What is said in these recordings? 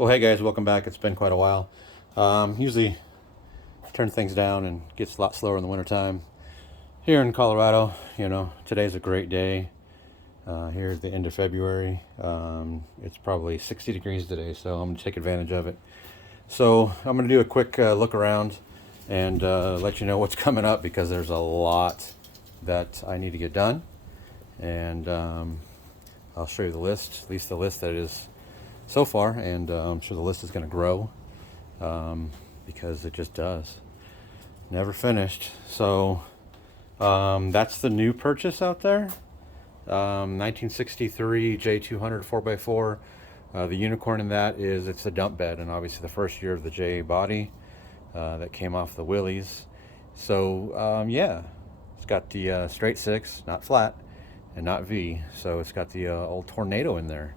Well, hey guys, welcome back. It's been quite a while. Usually turn things down and gets a lot slower in the wintertime. Here in Colorado, today's a great day. Here at the end of February. It's probably 60 degrees today, so I'm going to take advantage of it. So I'm going to do a quick look around and let you know what's coming up, because there's a lot that I need to get done. And I'll show you the list, at least the list that is so far, and I'm sure the list is going to grow because it just does. Never finished. So that's the new purchase out there. 1963 J200 4x4. The unicorn in that is it's a dump bed, and obviously the first year of the J body that came off the Willys. So yeah, it's got the straight six, not flat, and not V. So it's got the old tornado in there.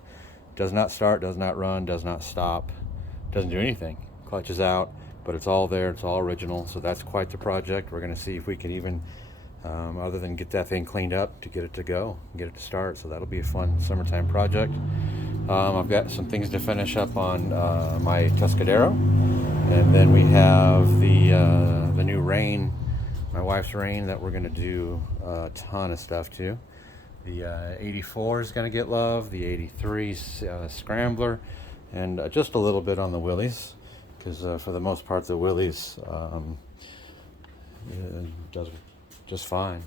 Does not start, does not run, does not stop, doesn't do anything. Clutch is out, but it's all there, it's all original. So that's quite the project. We're going to see if we can even, other than get that thing cleaned up, to get it to go, get it to start. So that'll be a fun summertime project. I've got some things to finish up on my Tuscadero, and then we have the new Rain, my wife's Rain, that we're going to do a ton of stuff to. The 84 is going to get love, the 83 Scrambler, and just a little bit on the Willys, because for the most part the Willys does just fine.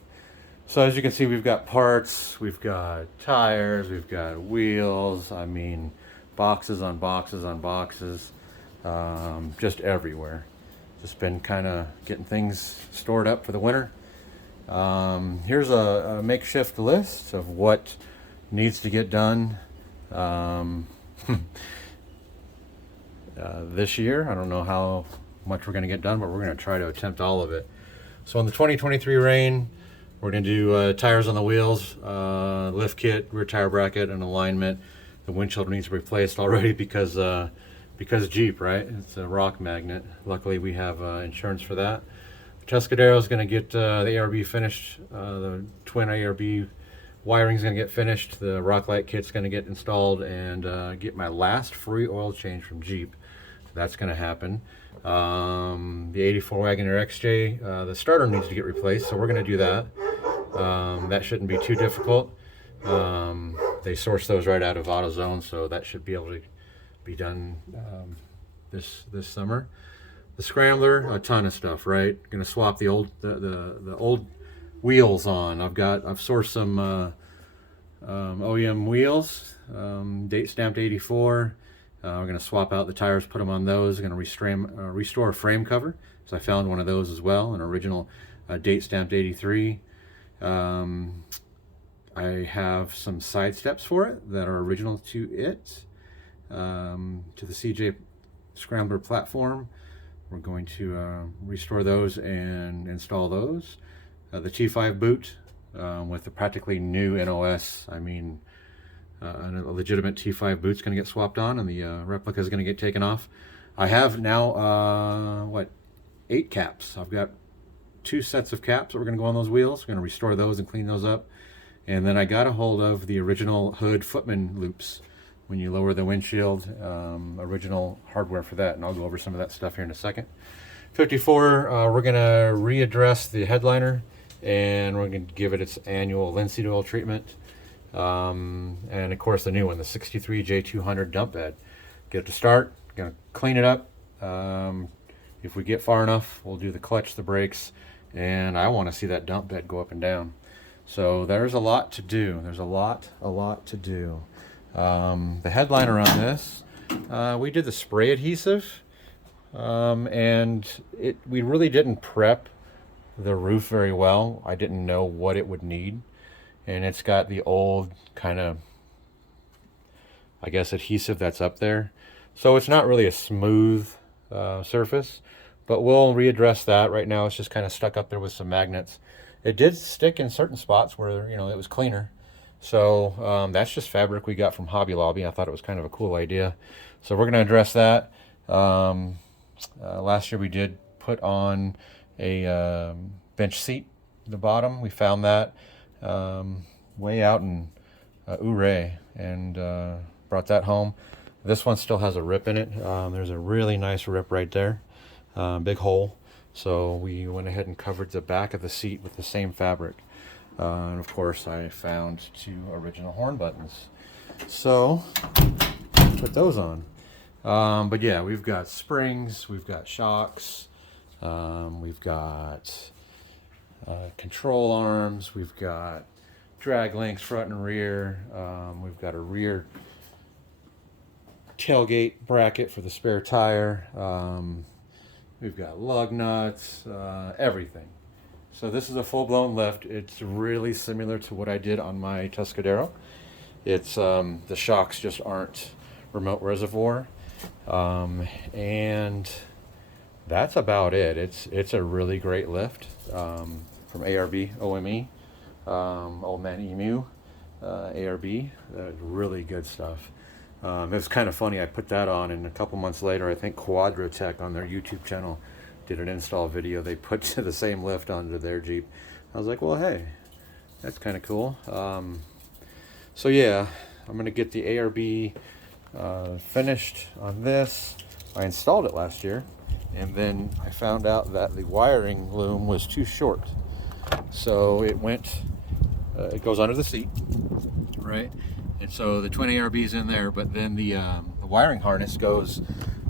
So as you can see, we've got parts, we've got tires, we've got wheels, I mean boxes on boxes on boxes, just everywhere. Just been kind of getting things stored up for the winter. Here's a makeshift list of what needs to get done this year. I don't know how much we're going to get done, but we're going to try to attempt all of it. So on the 2023 Rain, we're going to do tires on the wheels, lift kit, rear tire bracket, and alignment. The windshield needs to be replaced already because Jeep, right? It's a rock magnet. Luckily we have insurance for that. Tuscadero is going to get the ARB finished. The twin ARB wiring is going to get finished. The rock light kit's going to get installed, and get my last free oil change from Jeep. So that's going to happen. The 84 Wagoneer XJ, the starter needs to get replaced, so we're going to do that. That shouldn't be too difficult. They source those right out of AutoZone, so that should be able to be done this summer. The Scrambler, a ton of stuff, right? Going to swap the old wheels on. I've sourced some OEM wheels, date stamped 84. We're going to swap out the tires, put them on those. We're going to restore a frame cover. So I found one of those as well, an original date stamped 83. I have some side steps for it that are original to it, to the CJ Scrambler platform. We're going to restore those and install those. The T5 boot with the practically new NOS. I mean, a legitimate T5 boot's going to get swapped on, and the replica is going to get taken off. I have now, 8 caps. I've got 2 sets of caps that we're going to go on those wheels. We're going to restore those and clean those up. And then I got a hold of the original hood footman loops. When you lower the windshield, original hardware for that, and I'll go over some of that stuff here in a second. 54, we're going to readdress the headliner, and we're going to give it its annual linseed oil treatment. And of course the new one, the 63 J200 dump bed. Get it to start, going to clean it up. If we get far enough, we'll do the clutch, the brakes, and I want to see that dump bed go up and down. So there's a lot to do. There's a lot to do. The headliner on this, we did the spray adhesive, and we really didn't prep the roof very well. I didn't know what it would need, and it's got the old kind of, I guess, adhesive that's up there, so it's not really a smooth surface, but we'll readdress that. Right now it's just kind of stuck up there with some magnets. It did stick in certain spots where it was cleaner. So that's just fabric we got from Hobby Lobby. I thought it was kind of a cool idea. So we're going to address that. Last year we did put on a bench seat at the bottom. We found that way out in Ouray, and brought that home. This one still has a rip in it. There's a really nice rip right there, big hole. So we went ahead and covered the back of the seat with the same fabric. And of course I found 2 original horn buttons. So put those on. But yeah, we've got springs, we've got shocks, we've got control arms, we've got drag links front and rear, we've got a rear tailgate bracket for the spare tire, we've got lug nuts, everything. So this is a full-blown lift. It's really similar to what I did on my Tuscadero. It's the shocks just aren't remote reservoir, and that's about it. It's a really great lift from ARB OME, Old Man Emu, ARB. Really good stuff. It was kind of funny. I put that on, and a couple months later, I think Quadrotech on their YouTube channel did an install video. They put the same lift onto their Jeep. I was like, well, hey, that's kind of cool. So yeah, I'm gonna get the ARB finished on this. I installed it last year, and then I found out that the wiring loom was too short. So it went, it goes under the seat, right? And so the twin ARB's in there, but then the wiring harness goes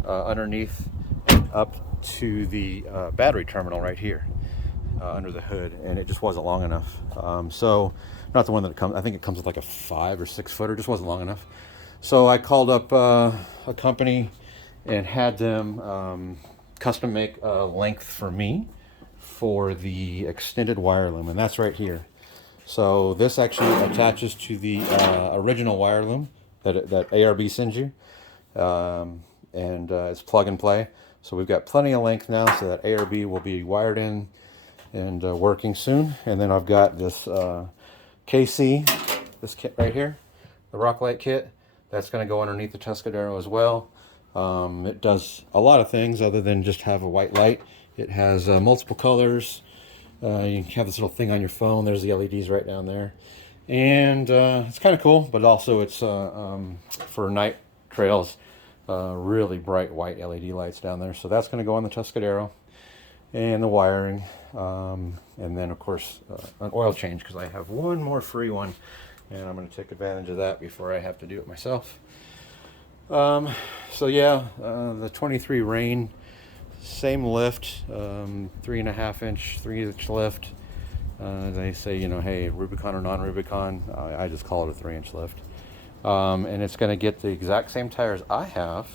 underneath and up to the battery terminal right here under the hood, and it just wasn't long enough. So not the one that comes, I think it comes with like a 5 or 6 footer, just wasn't long enough. So I called up a company and had them custom make a length for me for the extended wire loom, and that's right here. So this actually attaches to the original wire loom that ARB sends you, and it's plug and play. So we've got plenty of length now, so that ARB will be wired in and working soon. And then I've got this KC, this kit right here, the rock light kit. That's going to go underneath the Tuscadero as well. It does a lot of things other than just have a white light. It has multiple colors. You can have this little thing on your phone. There's the LEDs right down there. And it's kind of cool, but also it's for night trails, really bright white LED lights down there. So that's going to go on the Tuscadero, and the wiring. And then, of course, an oil change, because I have one more free one, and I'm going to take advantage of that before I have to do it myself. So yeah, the 23 Rain, same lift, 3.5 inch, 3-inch lift. They say, you know, hey, Rubicon or non-Rubicon. I just call it a 3-inch lift. And it's going to get the exact same tires I have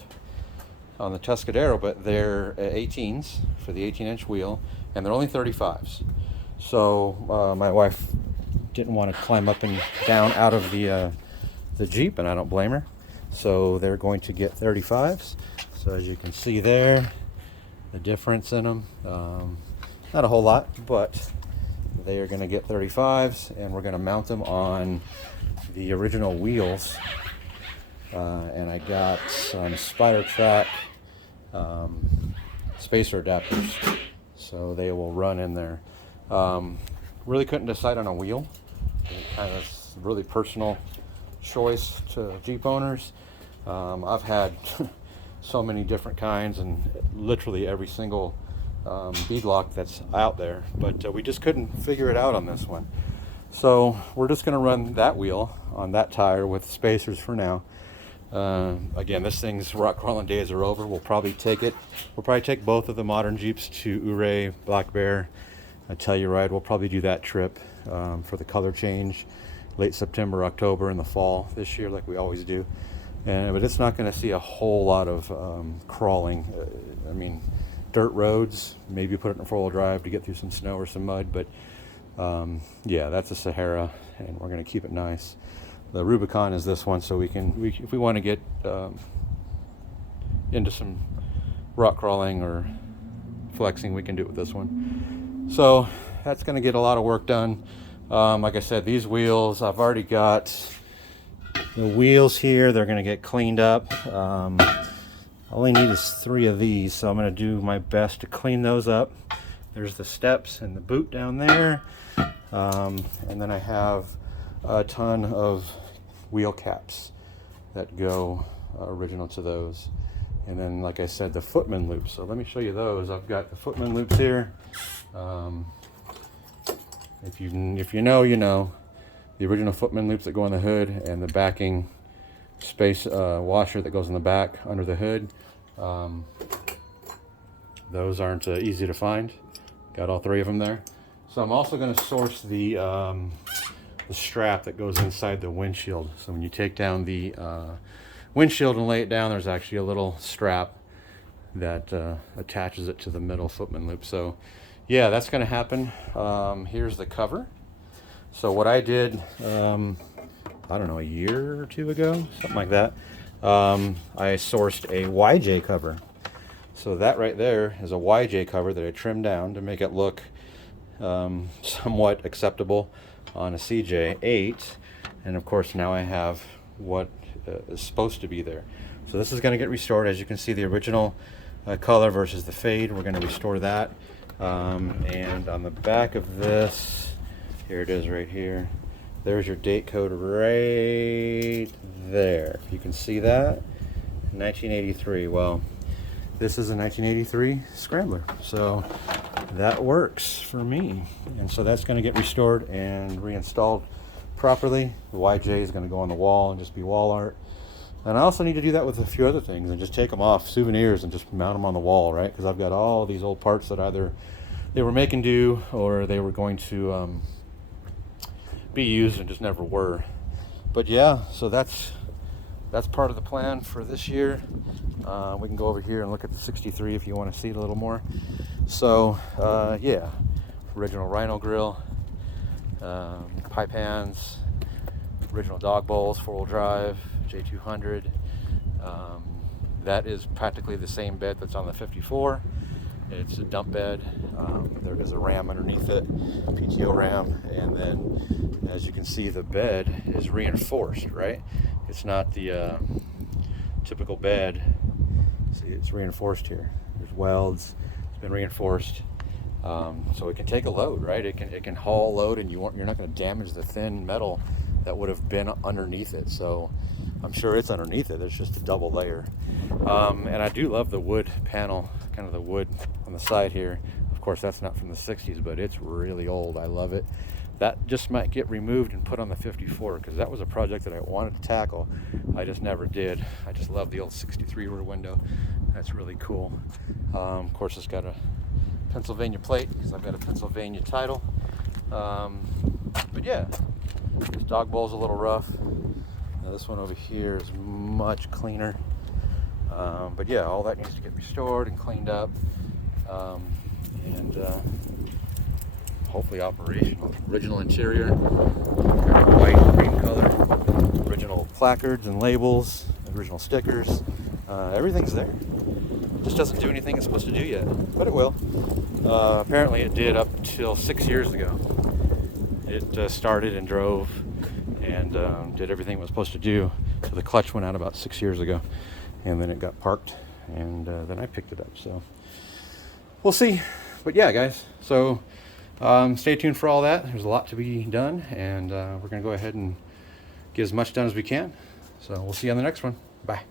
on the Tuscadero, but they're 18s for the 18-inch wheel, and they're only 35s. So my wife didn't want to climb up and down out of the Jeep, and I don't blame her. So they're going to get 35s. So as you can see there, the difference in them, not a whole lot, but they are going to get 35s, and we're going to mount them on the original wheels. And I got some Spider Track spacer adapters, so they will run in there. Really couldn't decide on a wheel. Kind of really personal choice to Jeep owners. I've had so many different kinds and literally every single beadlock that's out there, but we just couldn't figure it out on this one. So we're just going to run that wheel on that tire with spacers for now. Again, this thing's rock crawling days are over. We'll probably take both of the modern Jeeps to Ouray, Black Bear, Telluride. We'll probably do that trip for the color change late September, October in the fall this year, like we always do. But it's not going to see a whole lot of crawling. I mean, dirt roads, maybe put it in 4-wheel drive to get through some snow or some mud, but yeah, that's a Sahara, and we're going to keep it nice. The Rubicon is this one, so we if we want to get into some rock crawling or flexing, we can do it with this one. So that's going to get a lot of work done. Like I said, these wheels, I've already got the wheels here. They're going to get cleaned up. All I need is 3 of these, so I'm going to do my best to clean those up. There's the steps and the boot down there. And then I have a ton of wheel caps that go original to those. And then, like I said, the footman loops. So let me show you those. I've got the footman loops here. If you know, you know. The original footman loops that go on the hood, and the backing space washer that goes in the back under the hood. Those aren't easy to find. Got all three of them there. So I'm also going to source the strap that goes inside the windshield. So when you take down the windshield and lay it down, there's actually a little strap that attaches it to the middle footman loop. So yeah, that's going to happen. Here's the cover. So what I did, I don't know, a year or two ago, something like that, I sourced a YJ cover. So that right there is a YJ cover that I trimmed down to make it look somewhat acceptable on a CJ8. And of course now I have what is supposed to be there. So this is going to get restored. As you can see, the original color versus the fade, we're going to restore that. And on the back of this, here it is right here. There's your date code right there. You can see that. 1983. Well, this is a 1983 Scrambler. So that works for me. And so that's going to get restored and reinstalled properly. The YJ is going to go on the wall and just be wall art. And I also need to do that with a few other things and just take them off, souvenirs, and just mount them on the wall, right? Because I've got all these old parts that either they were making do or they were going to be used and just never were. But yeah, so that's part of the plan for this year. We can go over here and look at the 63 if you want to see it a little more. So yeah, original Rhino grill, pie pans, original dog bowls, 4-wheel drive, J200. That is practically the same bed that's on the 54. It's a dump bed. There is a ram underneath it, PTO ram, and then as you can see, the bed is reinforced, right? It's not the typical bed. See, it's reinforced here. There's welds. It's been reinforced, so it can take a load, right? It can haul load, and you're not going to damage the thin metal that would have been underneath it. So I'm sure it's underneath it. It's just a double layer. And I do love the wood panel, kind of the wood on the side here. Of course, that's not from the 60s, but it's really old. I love it. That just might get removed and put on the 54 because that was a project that I wanted to tackle. I just never did. I just love the old 63 rear window. That's really cool. Of course, it's got a Pennsylvania plate because I've got a Pennsylvania title. But yeah, this dog bowl's a little rough. Now this one over here is much cleaner. But yeah, all that needs to get restored and cleaned up. And hopefully operational. Original interior, white and green color, original placards and labels, original stickers. Everything's there. Just doesn't do anything it's supposed to do yet, but it will. Apparently it did up till 6 years ago. It started and drove and did everything it was supposed to do. So the clutch went out about 6 years ago, and then it got parked, and then I picked it up. So we'll see. But yeah, guys, so stay tuned for all that. There's a lot to be done, and we're going to go ahead and get as much done as we can. So we'll see you on the next one. Bye.